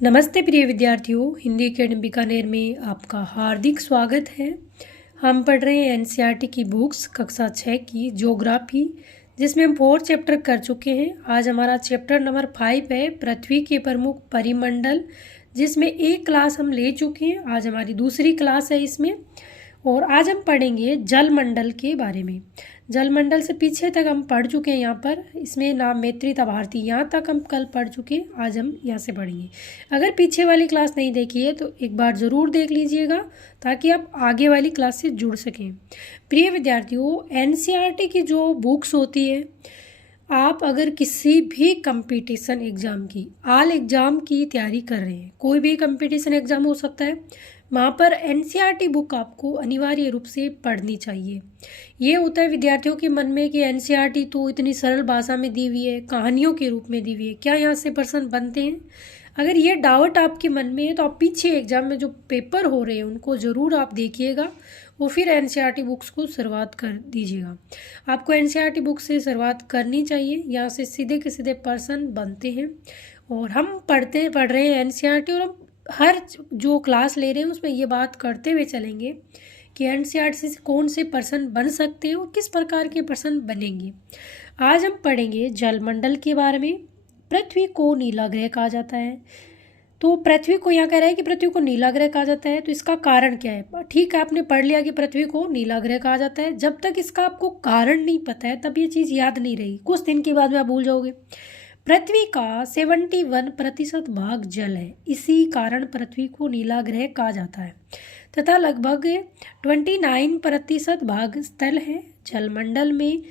नमस्ते प्रिय विद्यार्थियों, हिंदी अकेडमी बीकानेर में आपका हार्दिक स्वागत है। हम पढ़ रहे हैं एनसीईआरटी की बुक्स कक्षा 6 की ज्योग्राफी, जिसमें हम 4 चैप्टर कर चुके हैं। आज हमारा चैप्टर नंबर 5 है पृथ्वी के प्रमुख परिमंडल, जिसमें एक क्लास हम ले चुके हैं। आज हमारी दूसरी क्लास है इसमें, और आज हम पढ़ेंगे जलमंडल के बारे में। जलमंडल से पीछे तक हम पढ़ चुके हैं। यहाँ पर इसमें नाम मैत्री था भारती, यहाँ तक हम कल पढ़ चुके हैं। आज हम यहाँ से पढ़ेंगे। अगर पीछे वाली क्लास नहीं देखी है तो एक बार ज़रूर देख लीजिएगा, ताकि आप आगे वाली क्लास से जुड़ सकें। प्रिय विद्यार्थियों, एनसीईआरटी की जो बुक्स होती है, आप अगर किसी भी कंपटीशन एग्ज़ाम की, ऑल एग्ज़ाम की तैयारी कर रहे हैं, कोई भी कंपटीशन एग्ज़ाम हो सकता है, वहाँ पर एनसीईआरटी बुक आपको अनिवार्य रूप से पढ़नी चाहिए। ये होता है विद्यार्थियों के मन में कि एनसीईआरटी तो इतनी सरल भाषा में दी हुई है, कहानियों के रूप में दी हुई है, क्या यहाँ से प्रश्न बनते हैं? अगर ये डाउट आपके मन में है तो आप पीछे एग्जाम में जो पेपर हो रहे हैं उनको ज़रूर आप देखिएगा, और फिर एनसीईआरटी बुक्स को शुरुआत कर दीजिएगा। आपको एनसीईआरटी बुक से शुरुआत करनी चाहिए, यहाँ से सीधे के सीधे प्रश्न बनते हैं। और हम पढ़ रहे हैं एनसीईआरटी, और हम हर जो क्लास ले रहे हैं उसमें ये बात करते हुए चलेंगे कि एनसीईआरटी से कौन से प्रश्न बन सकते हैं और किस प्रकार के प्रश्न बनेंगे। आज हम पढ़ेंगे जलमंडल के बारे में। पृथ्वी को नीला ग्रह कहा जाता है। तो पृथ्वी को यहाँ कह रहा है कि पृथ्वी को नीला ग्रह कहा जाता है, तो इसका कारण क्या है? ठीक है, आपने पढ़ लिया कि पृथ्वी को नीला ग्रह कहा जाता है। जब तक इसका आपको कारण नहीं पता है तब ये चीज़ याद नहीं रही, कुछ दिन के बाद में आप भूल जाओगे। पृथ्वी का 71% भाग जल है, इसी कारण पृथ्वी को नीला ग्रह कहा जाता है। तथा लगभग 29% भाग स्थल है। जलमंडल में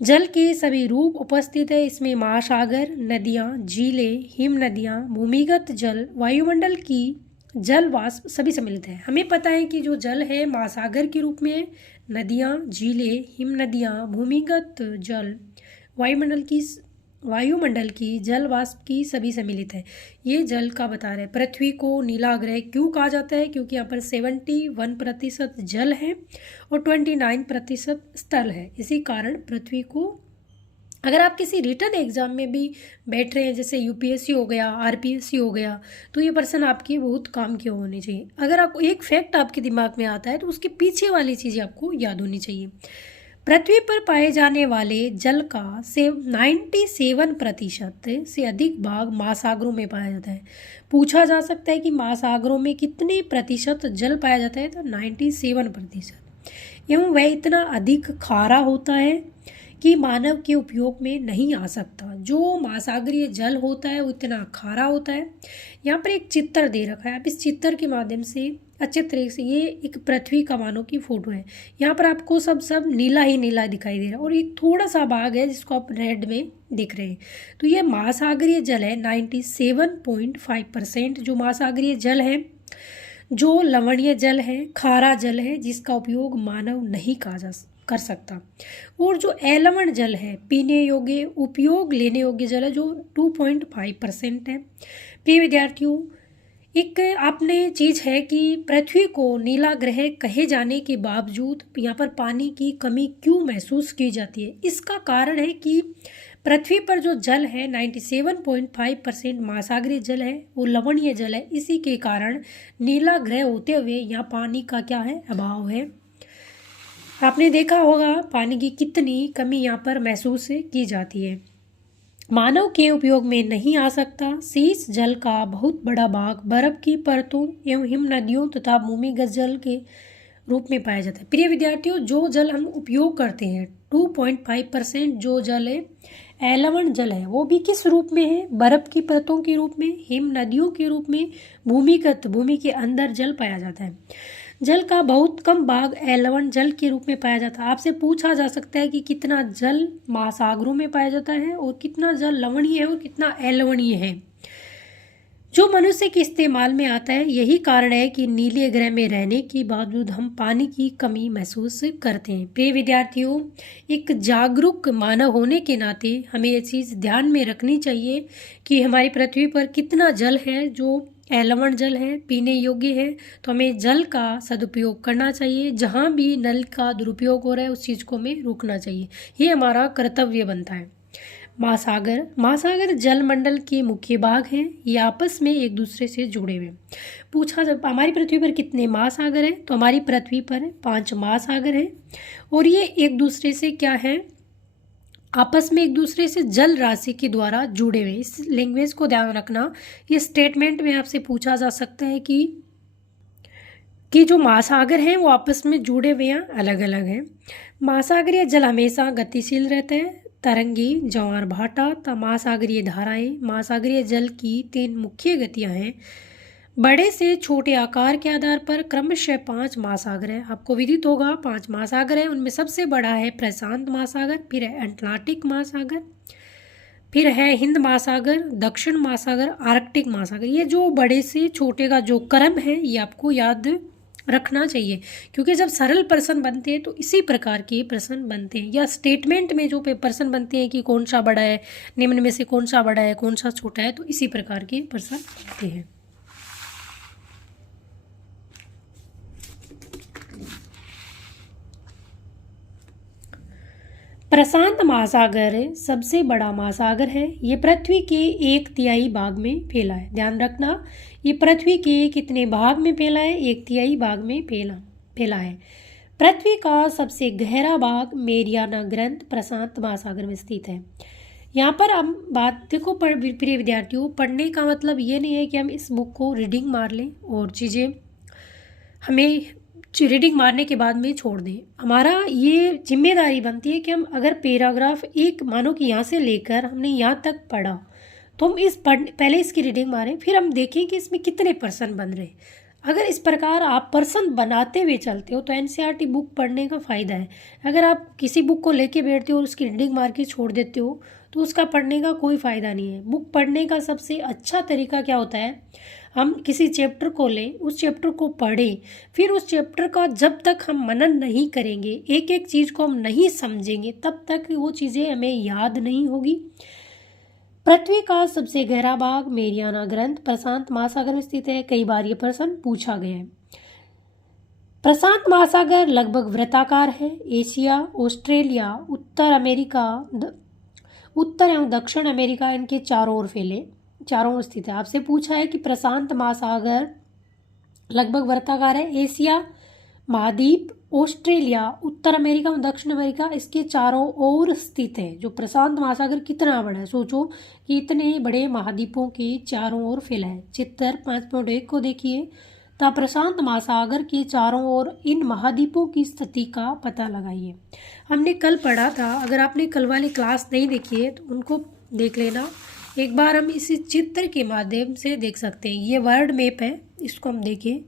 जल के सभी रूप उपस्थित है। इसमें महासागर, नदियाँ, झीलें, हिम नदियाँ, भूमिगत जल, वायुमंडल की जल वाष्प सभी सम्मिलित है। हमें पता है कि जो जल है महासागर के रूप में, नदियाँ, झीलें, हिम नदियाँ, भूमिगत जल, वायुमंडल की जल वाष्प की सभी सम्मिलित है। ये जल का बता रहे हैं। पृथ्वी को नीला ग्रह क्यों कहा जाता है? क्योंकि यहाँ पर 71% जल है और 29% स्थल है। इसी कारण पृथ्वी को, अगर आप किसी रिटन एग्जाम में भी बैठ रहे हैं, जैसे यूपीएससी हो गया, आरपीएससी हो गया, तो ये प्रश्न आपके बहुत काम के होने चाहिए। अगर आपको एक फैक्ट आपके दिमाग में आता है तो उसके पीछे वाली चीज़ें आपको याद होनी चाहिए। पृथ्वी पर पाए जाने वाले जल का 97% से अधिक भाग महासागरों में पाया जाता है। पूछा जा सकता है कि महासागरों में कितने प्रतिशत जल पाया जाता है? तो 97%। एवं वह इतना अधिक खारा होता है कि मानव के उपयोग में नहीं आ सकता। जो महासागरीय जल होता है वो इतना खारा होता है। यहाँ पर एक चित्र दे रखा है, आप इस चित्र के माध्यम से अच्छे तरीके से, ये एक पृथ्वी का मानो की फोटो है। यहाँ पर आपको सब नीला ही नीला दिखाई दे रहा है, और एक थोड़ा सा भाग है जिसको आप रेड में दिख रहे हैं। तो ये महासागरीय जल है। 97.5% जो महासागरीय जल है, जो लवणीय जल है, खारा जल है, जिसका उपयोग मानव नहीं कर सकता। और जो एलवण जल है, पीने योग्य, उपयोग लेने योग्य जल है, जो 2.5% है। प्रिय विद्यार्थियों, एक आपने चीज़ है कि पृथ्वी को नीला ग्रह कहे जाने के बावजूद यहाँ पर पानी की कमी क्यों महसूस की जाती है? इसका कारण है कि पृथ्वी पर जो जल है 97.5% महासागरीय जल है, वो लवणीय जल है। इसी के कारण नीला ग्रह होते हुए यहाँ पानी का क्या है? अभाव है। आपने देखा होगा पानी की कितनी कमी यहाँ पर महसूस की जाती है। मानव के उपयोग में नहीं आ सकता। शेष जल का बहुत बड़ा भाग बर्फ की परतों एवं हिम नदियों तथा भूमिगत जल के रूप में पाया जाता है। प्रिय विद्यार्थियों, जो जल हम उपयोग करते हैं 2.5% जो जल है, एलवण जल है, वो भी किस रूप में है? बर्फ की परतों के रूप में, हिम नदियों के रूप में, भूमिगत, भूमि के अंदर जल पाया जाता है। जल का बहुत कम भाग एलवण जल के रूप में पाया जाता है। आपसे पूछा जा सकता है कि कितना जल महासागरों में पाया जाता है और कितना जल लवणीय है और कितना एलवणीय है, जो मनुष्य के इस्तेमाल में आता है। यही कारण है कि नीले ग्रह में रहने के बावजूद हम पानी की कमी महसूस करते हैं। प्रिय विद्यार्थियों, एक जागरूक मानव होने के नाते हमें ये चीज़ ध्यान में रखनी चाहिए कि हमारी पृथ्वी पर कितना जल है जो एलवण जल है, पीने योग्य है। तो हमें जल का सदुपयोग करना चाहिए। जहाँ भी नल का दुरुपयोग हो रहा है उस चीज़ को हमें रोकना चाहिए। ये हमारा कर्तव्य बनता है। महासागर, महासागर जलमंडल के मुख्य भाग हैं। ये आपस में एक दूसरे से जुड़े हुए हैं। पूछा जब हमारी पृथ्वी पर कितने महासागर हैं, तो हमारी पृथ्वी पर 5 महासागर हैं और ये एक दूसरे से क्या है, आपस में एक दूसरे से जल राशि के द्वारा जुड़े हुए। इस लैंग्वेज को ध्यान रखना। ये स्टेटमेंट में आपसे पूछा जा सकता है कि जो महासागर हैं वो आपस में जुड़े हुए हैं, अलग अलग हैं। महासागरीय जल हमेशा गतिशील रहता है। तरंगी, ज्वार भाटा, महासागरीय धाराएं। महासागरीय जल की 3 मुख्य गतियां हैं। बड़े से छोटे आकार के आधार पर क्रमशः 5 महासागर है। आपको विदित होगा 5 महासागर है। उनमें सबसे बड़ा है प्रशांत महासागर, फिर है अटलांटिक महासागर, फिर है हिंद महासागर, दक्षिण महासागर, आर्कटिक महासागर। ये जो बड़े से छोटे का जो क्रम है ये आपको याद रखना चाहिए, क्योंकि जब सरल प्रश्न बनते हैं तो इसी प्रकार के प्रश्न बनते हैं, या स्टेटमेंट में जो प्रश्न बनते हैं कि कौन सा बड़ा है, निम्न में से कौन सा बड़ा है, कौन सा छोटा है, तो इसी प्रकार के प्रश्न बनते हैं। प्रशांत महासागर सबसे बड़ा महासागर है। ये पृथ्वी के 1/3 भाग में फैला है। ध्यान रखना, ये पृथ्वी के कितने भाग में फैला है, 1/3 भाग में फैला है। पृथ्वी का सबसे गहरा भाग मेरियाना ग्रंथ प्रशांत महासागर में स्थित है। यहाँ पर हम बात देखो प्रिय विद्यार्थियों, पढ़ने का मतलब ये नहीं है कि हम इस बुक को रीडिंग मार लें और चीज़ें हमें रीडिंग मारने के बाद में छोड़ दें। हमारा ये जिम्मेदारी बनती है कि हम अगर पैराग्राफ एक मानो कि यहाँ से लेकर हमने यहाँ तक पढ़ा, तो हम पहले इसकी रीडिंग मारें, फिर हम देखें कि इसमें कितने प्रश्न बन रहे। अगर इस प्रकार आप प्रश्न बनाते हुए चलते हो तो एनसीईआरटी बुक पढ़ने का फ़ायदा है। अगर आप किसी बुक को लेके बैठते हो और उसकी रीडिंग मार के छोड़ देते हो तो उसका पढ़ने का कोई फ़ायदा नहीं है। बुक पढ़ने का सबसे अच्छा तरीका क्या होता है, हम किसी चैप्टर को लें, उस चैप्टर को पढ़ें, फिर उस चैप्टर का जब तक हम मनन नहीं करेंगे, एक एक चीज़ को हम नहीं समझेंगे, तब तक वो चीज़ें हमें याद नहीं होगी। पृथ्वी का सबसे गहरा भाग मेरियाना ग्रंथ प्रशांत महासागर में स्थित है। कई बार ये प्रश्न पूछा गया है। प्रशांत महासागर लगभग वृत्ताकार है। एशिया, ऑस्ट्रेलिया, उत्तर अमेरिका, उत्तर एवं दक्षिण अमेरिका इनके चारों ओर स्थित है। आपसे पूछा है कि प्रशांत महासागर लगभग वृत्ताकार है। एशिया महाद्वीप, ऑस्ट्रेलिया, उत्तर अमेरिका और दक्षिण अमेरिका इसके चारों ओर स्थित है। जो प्रशांत महासागर कितना बड़ा है, सोचो कि इतने बड़े महाद्वीपों के चारों ओर फैला है। चित्र 5.1 को देखिए, तब प्रशांत महासागर के चारों ओर इन महाद्वीपों की स्थिति का पता लगाइए। हमने कल पढ़ा था, अगर आपने कल वाली क्लास नहीं देखी है तो उनको देख लेना। एक बार हम इसी चित्र के माध्यम से देख सकते हैं। ये वर्ल्ड मैप है, इसको हम देखें।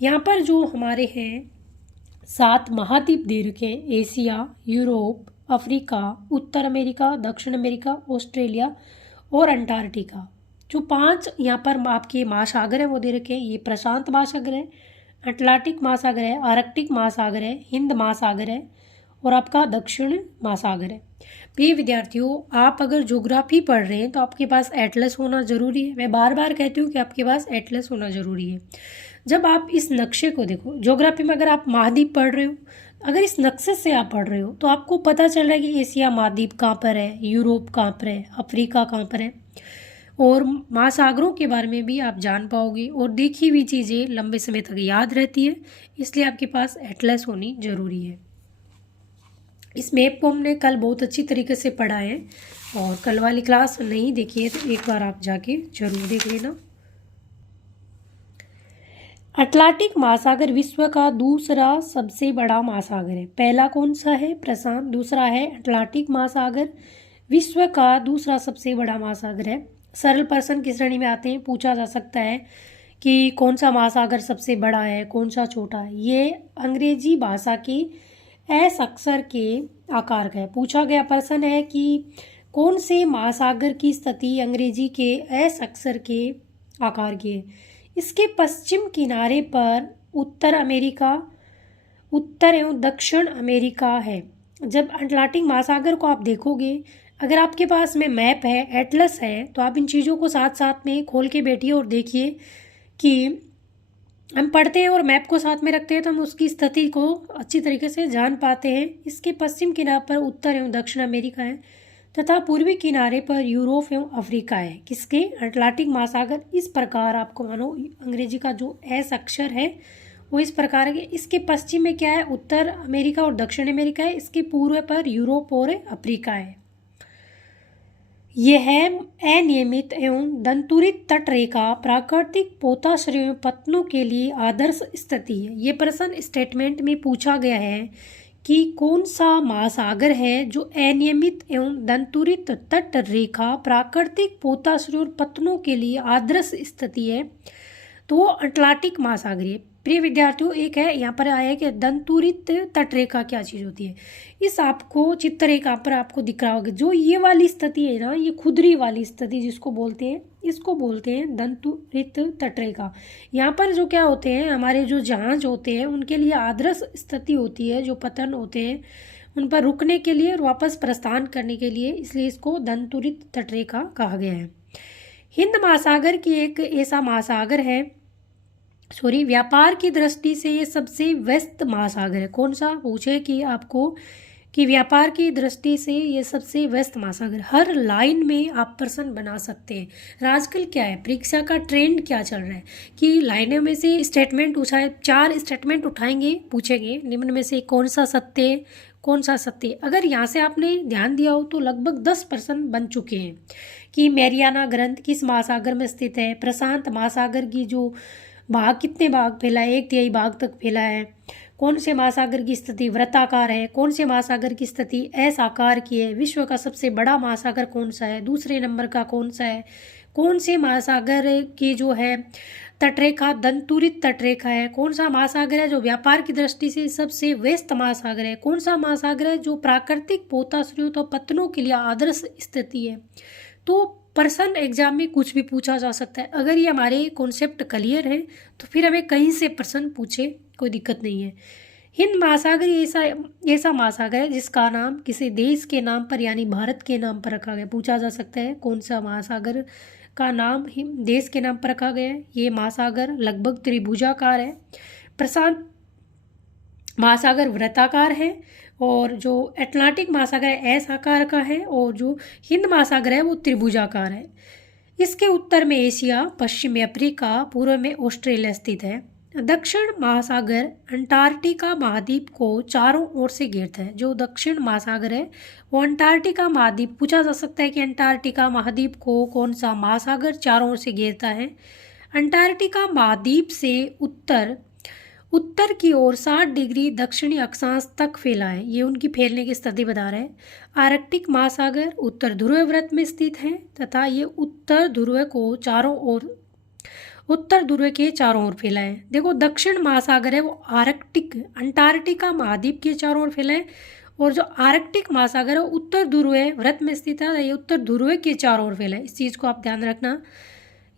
यहाँ पर जो हमारे हैं 7 महाद्वीप दे रखे हैं, एशिया, यूरोप, अफ्रीका, उत्तर अमेरिका, दक्षिण अमेरिका, ऑस्ट्रेलिया और अंटार्कटिका। जो 5 यहाँ पर आपके महासागर हैं वो दे रखे हैं। ये प्रशांत महासागर है, अटलांटिक महासागर है, आर्कटिक महासागर है, हिंद महासागर है और आपका दक्षिण महासागर है। प्रिय विद्यार्थियों, आप अगर ज्योग्राफी पढ़ रहे हैं तो आपके पास एटलस होना ज़रूरी है। मैं बार बार कहती हूँ कि आपके पास एटलस होना ज़रूरी है। जब आप इस नक्शे को देखो, ज्योग्राफी में अगर आप महाद्वीप पढ़ रहे हो, अगर इस नक्शे से आप पढ़ रहे हो तो आपको पता चल रहा है कि एशिया महाद्वीप कहाँ पर है, यूरोप कहाँ पर है, अफ्रीका कहाँ पर है, और महासागरों के बारे में भी आप जान पाओगे और देखी हुई चीज़ें लंबे समय तक याद रहती है। इसलिए आपके पास एटलस होनी ज़रूरी है। इस मैप को हमने कल बहुत अच्छी तरीके से पढ़ा है और कल वाली क्लास नहीं देखी है तो एक बार आप जाके जरूर देख लेना। अटलांटिक महासागर विश्व का दूसरा सबसे बड़ा महासागर है। पहला कौन सा है, प्रशांत, दूसरा है अटलांटिक महासागर। विश्व का दूसरा सबसे बड़ा महासागर है। सरल प्रश्न की श्रेणी में आते हैं, पूछा जा सकता है कि कौन सा महासागर सबसे बड़ा है, कौन सा छोटा है। ये अंग्रेजी भाषा की एस अक्षर के आकार का है। पूछा गया प्रश्न है कि कौन से महासागर की स्थिति अंग्रेजी के एस अक्षर के आकार की है। इसके पश्चिम किनारे पर उत्तर अमेरिका, उत्तर एवं दक्षिण अमेरिका है। जब अटलांटिक महासागर को आप देखोगे, अगर आपके पास में मैप है, एटलस है, तो आप इन चीज़ों को साथ साथ में खोल के बैठिए और देखिए कि हम पढ़ते हैं और मैप को साथ में रखते हैं तो हम उसकी स्थिति को अच्छी तरीके से जान पाते हैं। इसके पश्चिम किनारे पर उत्तर एवं दक्षिण अमेरिका है तथा पूर्वी किनारे पर यूरोप एवं अफ्रीका है। किसके? अटलांटिक महासागर। इस प्रकार आपको मानो अंग्रेजी का जो एस अक्षर है वो इस प्रकार है। इसके पश्चिम में क्या है? उत्तर अमेरिका और दक्षिण अमेरिका है। इसके पूर्व पर यूरोप और अफ्रीका है। यह अनियमित एवं दंतुरित तटरेखा प्राकृतिक पोताश्रय एवं पत्तनों के लिए आदर्श स्थिति है। ये प्रश्न स्टेटमेंट में पूछा गया है कि कौन सा महासागर है जो अनियमित एवं दंतुरित तट रेखा प्राकृतिक पोताश्रय और पत्तनों के लिए आदर्श स्थिति है, तो वो अटलांटिक महासागर है। प्रिय विद्यार्थियों, एक है यहाँ पर आया है कि दंतुरित तटरेखा क्या चीज़ होती है। इस आपको चित्ररेखा पर आपको दिख रहा होगा, जो ये वाली स्थिति है ना, ये खुदरी वाली स्थिति जिसको बोलते हैं, इसको बोलते हैं दंतुरित तटरेखा। यहाँ पर जो क्या होते हैं, हमारे जो जहाज होते हैं उनके लिए आदर्श स्थिति होती है, जो पतन होते हैं उन पर रुकने के लिए और वापस प्रस्थान करने के लिए, इसलिए इसको दंतुरित तटरेखा कहा गया है। हिंद महासागर की एक ऐसा महासागर है, व्यापार की दृष्टि से ये सबसे व्यस्त महासागर है। कौन सा? पूछे कि आपको कि व्यापार की दृष्टि से ये सबसे व्यस्त महासागर। हर लाइन में आप प्रश्न बना सकते हैं। आजकल क्या है, परीक्षा का ट्रेंड क्या चल रहा है कि लाइनों में से स्टेटमेंट उठाए, 4 स्टेटमेंट उठाएंगे, पूछेंगे निम्न में से कौन सा सत्य है, कौन सा सत्य। अगर यहाँ से आपने ध्यान दिया हो तो लगभग 10 प्रश्न बन चुके हैं कि मैरियाना ग्रंथ किस महासागर में स्थित है, प्रशांत महासागर की जो भाग कितने भाग फैला है, 1/3 भाग तक फैला है, कौन से महासागर की स्थिति वृत्ताकार है, कौन से महासागर की स्थिति एस आकार की है, विश्व का सबसे बड़ा महासागर कौन सा है, दूसरे नंबर का कौन सा है, कौन से महासागर की जो है तटरेखा दंतुरित तटरेखा है, कौन सा महासागर है जो व्यापार की दृष्टि से सबसे व्यस्त महासागर है, कौन सा महासागर है जो प्राकृतिक पोताश्रयों तो पत्तनों के लिए आदर्श स्थिति है। तो प्रश्न एग्जाम में कुछ भी पूछा जा सकता है। अगर ये हमारे कॉन्सेप्ट क्लियर है तो फिर हमें कहीं से प्रश्न पूछे, कोई दिक्कत नहीं है। हिंद महासागर ऐसा महासागर है जिसका नाम किसी देश के नाम पर यानी भारत के नाम पर रखा गया। पूछा जा सकता है कौन सा महासागर का नाम देश के नाम पर रखा गया है। ये महासागर लगभग त्रिभुजाकार है। प्रशांत महासागर वृत्ताकार है और जो अटलांटिक महासागर है एस आकार का है और जो हिंद महासागर है वो त्रिभुजाकार है। इसके उत्तर में एशिया, पश्चिम में अफ्रीका, पूर्व में ऑस्ट्रेलिया स्थित है। दक्षिण महासागर अंटार्कटिका महाद्वीप को चारों ओर से घेरता है। जो दक्षिण महासागर है वो अंटार्कटिका महाद्वीप, पूछा जा सकता है कि अंटार्कटिका महाद्वीप को कौन सा महासागर चारों ओर से घेरता है। अंटार्कटिका महाद्वीप से उत्तर की ओर 60 डिग्री दक्षिणी अक्षांश तक फैला है। ये उनकी फैलने की स्थिति बता रहा है। आर्कटिक महासागर उत्तर ध्रुव वृत्त में स्थित है तथा ये उत्तर ध्रुव के चारों ओर फैला है। देखो, दक्षिण महासागर है वो अंटार्कटिका महाद्वीप के चारों ओर फैला है और जो आर्कटिक महासागर है उत्तर ध्रुव वृत्त में स्थित है, ये उत्तर ध्रुव के चारों ओर फैला है। इस चीज़ को आप ध्यान रखना।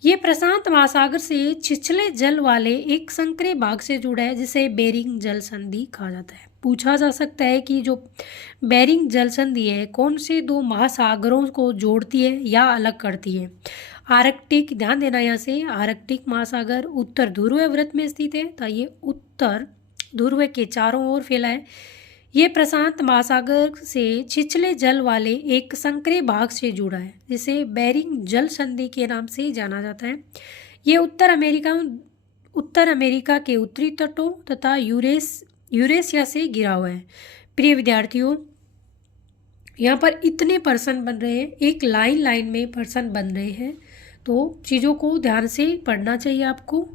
ये प्रशांत महासागर से छिछले जल वाले एक संकरे भाग से जुड़ा है जिसे बेरिंग जल संधि कहा जाता है। पूछा जा सकता है कि जो बेरिंग जल संधि है कौन से 2 महासागरों को जोड़ती है या अलग करती है। आर्कटिक, ध्यान देना यहाँ से, आर्कटिक महासागर उत्तर ध्रुव वृत्त में स्थित है तो ये उत्तर ध्रुव के चारों ओर फैला है। ये प्रशांत महासागर से छिछले जल वाले एक संकरे भाग से जुड़ा है जिसे बेरिंग जल संधि के नाम से जाना जाता है। ये उत्तर अमेरिका के उत्तरी तटों तथा यूरेशिया से घिरा हुआ है। प्रिय विद्यार्थियों, यहाँ पर इतने प्रश्न बन रहे हैं, एक लाइन में प्रश्न बन रहे हैं, तो चीज़ों को ध्यान से पढ़ना चाहिए आपको।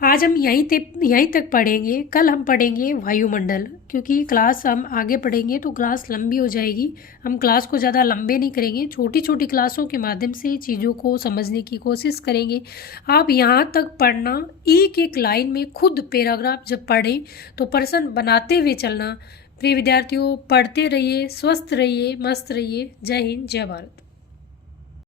आज हम यहीं तक पढ़ेंगे। कल हम पढ़ेंगे वायुमंडल, क्योंकि क्लास हम आगे पढ़ेंगे तो क्लास लंबी हो जाएगी। हम क्लास को ज़्यादा लंबे नहीं करेंगे, छोटी छोटी क्लासों के माध्यम से चीज़ों को समझने की कोशिश करेंगे। आप यहाँ तक पढ़ना, एक लाइन में खुद पैराग्राफ जब पढ़ें तो प्रश्न बनाते हुए चलना। प्रिय विद्यार्थियों, पढ़ते रहिए, स्वस्थ रहिए, मस्त रहिए। जय हिंद, जय भारत।